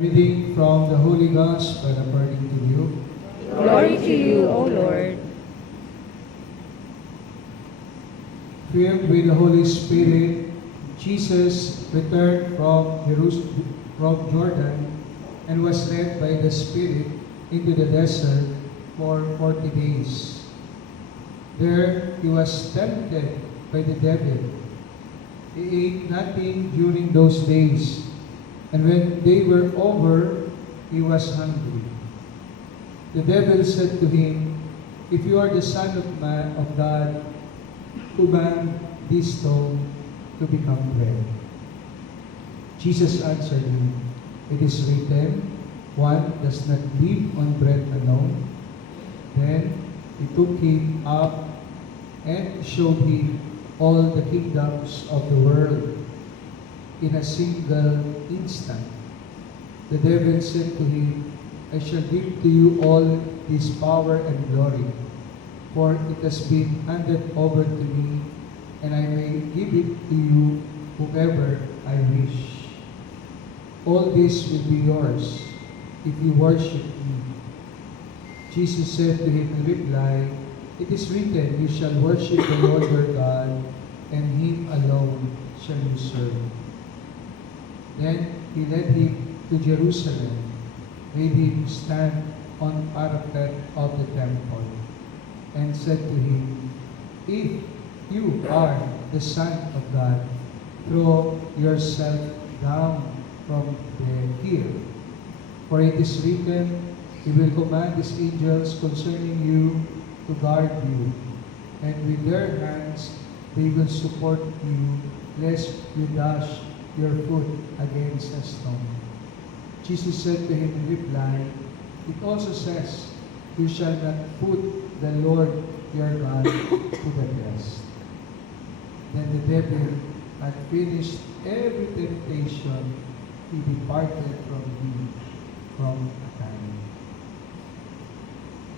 Reading from the Holy Gospel according to Luke. Glory to you, O Lord. Filled with the Holy Spirit, Jesus returned from Jordan and was led by the Spirit into the desert for 40 days. There he was tempted by the devil. He ate nothing during those days, and when they were over, he was hungry. The devil said to him, "If you are the Son of God, command this stone to become bread." Jesus answered him, "It is written, one does not live on bread alone." Then he took him up and showed him all the kingdoms of the world in a single instant. The devil said to him, "I shall give to you all this power and glory, for it has been handed over to me, and I may give it to you whoever I wish. All this will be yours if you worship me." Jesus said to him in reply, "It is written, you shall worship the Lord your God, and him alone shall you serve." Then he led him to Jerusalem, made him stand on parapet of the temple, and said to him, "If you are the Son of God, throw yourself down from here. For it is written, He will command His angels concerning you to guard you, and with their hands they will support you, lest you dash your foot against a stone." Jesus said to him in reply, "It also says, you shall not put the Lord your God to the test." Then the devil had finished every temptation, he departed from him from a time.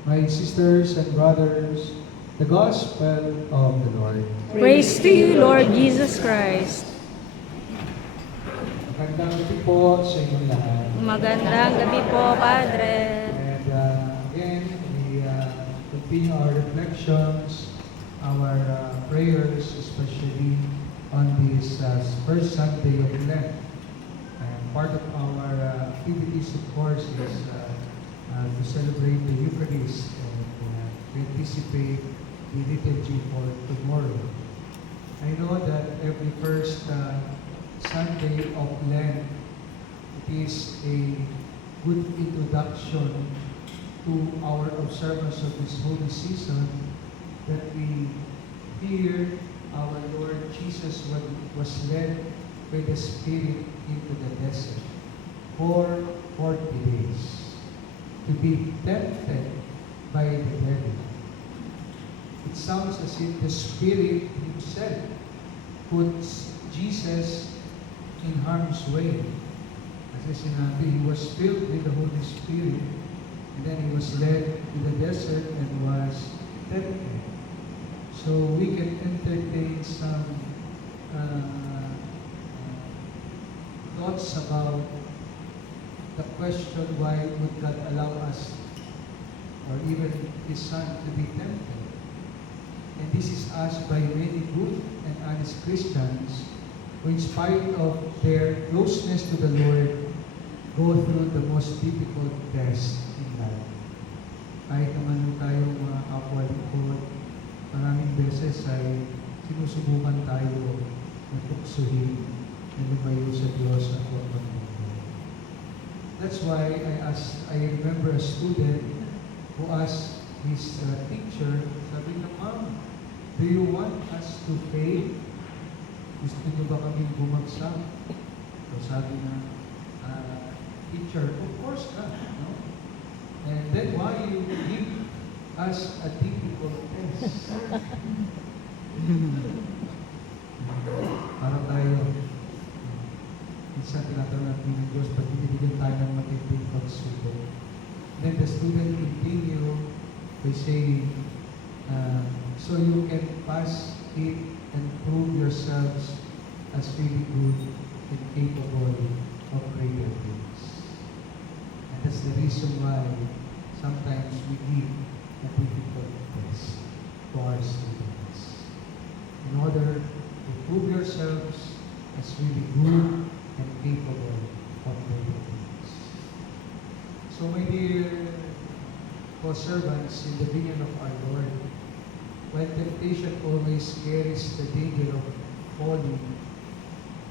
My sisters and brothers, the Gospel of the Lord. Praise to you, Lord Jesus Christ. Magandang gabi po sa inyong lahat. Magandang gabi po, Padre. And again, we continue our reflections, our prayers, especially on this first Sunday of Lent. And part of our activities, of course, is to celebrate the Eucharist and to anticipate the liturgy for tomorrow. I know that every first Sunday of Lent, it is a good introduction to our observance of this holy season, that we hear our Lord Jesus when was led by the Spirit into the desert for 40 days to be tempted by the devil. It sounds as if the Spirit Himself puts Jesus in harm's way. Kasi sinabi, He was filled with the Holy Spirit, and then He was led to the desert and was tempted. So we can entertain some thoughts about the question, why would God allow us, or even His Son, to be tempted? And this is asked by many good and honest Christians who, in spite of their closeness to the Lord, go through the most difficult test in life. Kahit naman tayong mga kapwa lingkod, maraming beses ay sinusubukan tayo na tuksuhin na lumayo sa Diyos at huwag magmundo. That's why I remember a student who asked his teacher, sabi niya, "Ma'am, do you want us to fail? Gusto niyo ba kami bumagsak?" So sabi niya, "Teacher, of course not. No? And then why you give us a difficult test?" Para tayo, minsan tinatanong natin ng Diyos, pag binibigyan tayo ng matinding pagsubok. Then the student continue by saying, so you can pass it and prove yourselves as really good and capable of greater things. is the reason why sometimes we give a difficult test to our students. In order to prove yourselves as really good and capable of doing things. So my dear co-servants in the vineyard of our Lord, when temptation always carries the danger of falling,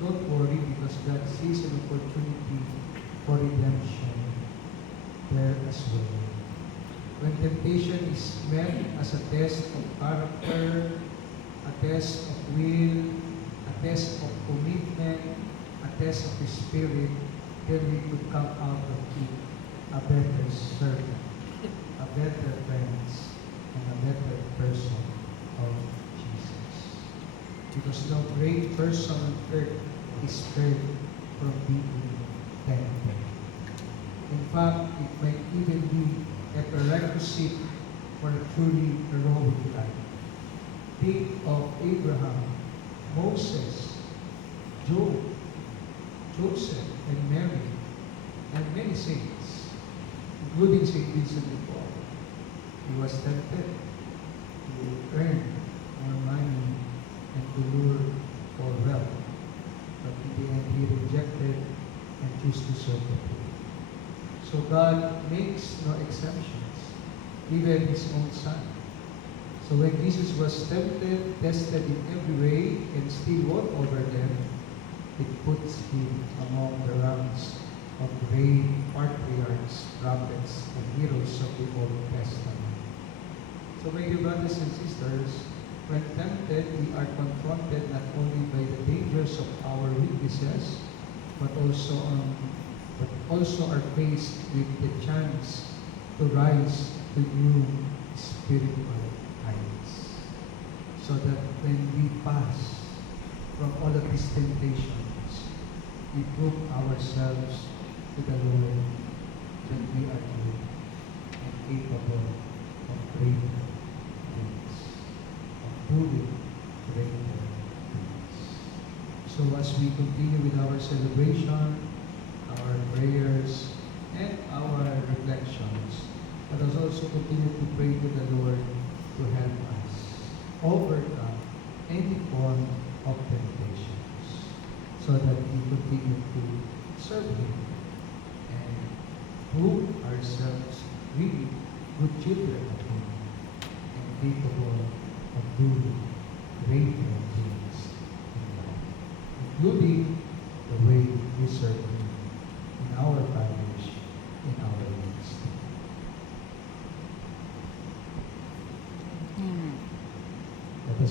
don't worry because God sees an opportunity for redemption there as well. When temptation is met as a test of character, a test of will, a test of commitment, a test of the spirit, then we could come out of it a better servant, a better friend, and a better person of Jesus. Because no great person on earth is spared from being tempted. In fact, it might even be a prerequisite for a truly heroic life. Think of Abraham, Moses, Job, Joseph, and Mary, and many saints, including Saint Vincent de Paul. He was tempted to earn more money and to lure for wealth, but in the end he rejected and chose to serve the poor. So God makes no exceptions, even His own Son. So when Jesus was tempted, tested in every way, and still won over them, it puts Him among the ranks of great patriarchs, prophets, and heroes of the Old Testament. So my dear brothers and sisters, when tempted, we are confronted not only by the dangers of our weaknesses, but also are faced with the chance to rise to new spiritual heights. So that when we pass from all of these temptations, we prove ourselves to the Lord that we are good and capable of great things, of doing greater things. So as we continue with our celebration, our prayers, and our reflections, let us also continue to pray to the Lord to help us overcome any form of temptations so that we continue to serve Him and prove ourselves really good children of Him and capable of doing greater things in life, including the way we serve Him.